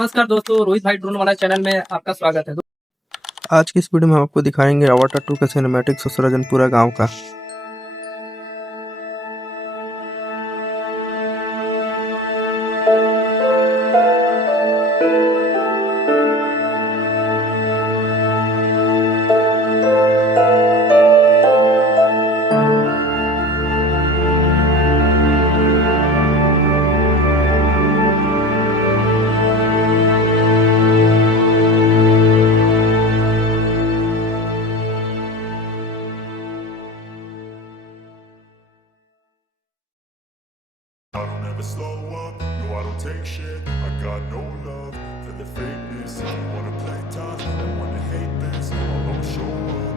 नमस्कार दोस्तों, रोहित भाई ड्रोन वाला चैनल में आपका स्वागत है। आज की इस वीडियो में हम आपको दिखाएंगे अवाटा 2 का सिनेमैटिक्स उस रजनपुरा गांव का। I don't ever slow up, no I don't take shit. I got no love for the fakeness. If you wanna play tough and wanna hate this, I'll always show up.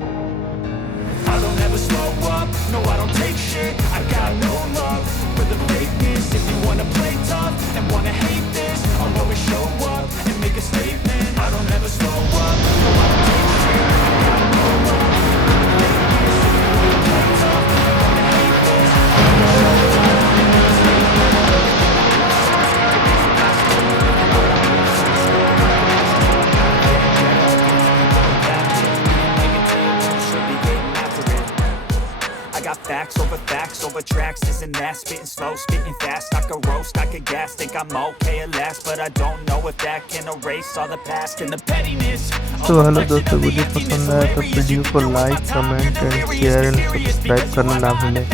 I don't ever slow up, no I don't take shit. I got no love for the fakeness. If you wanna play tough and wanna hate this, I'll always show up and make a statement. I don't ever slow up, no I don't take shit. I got no love for the fakeness. If you wanna play tough and wanna hate this, I'll always show up. Facts over tracks, isn't that spitting slow, spitting fast? I could roast, I could gas, think I'm okay at last, but I don't know if that can erase all the past and the pettiness. तो hello दोस्तों, video पसंद आया तो video को like, comment and share and subscribe करना ना भूलें।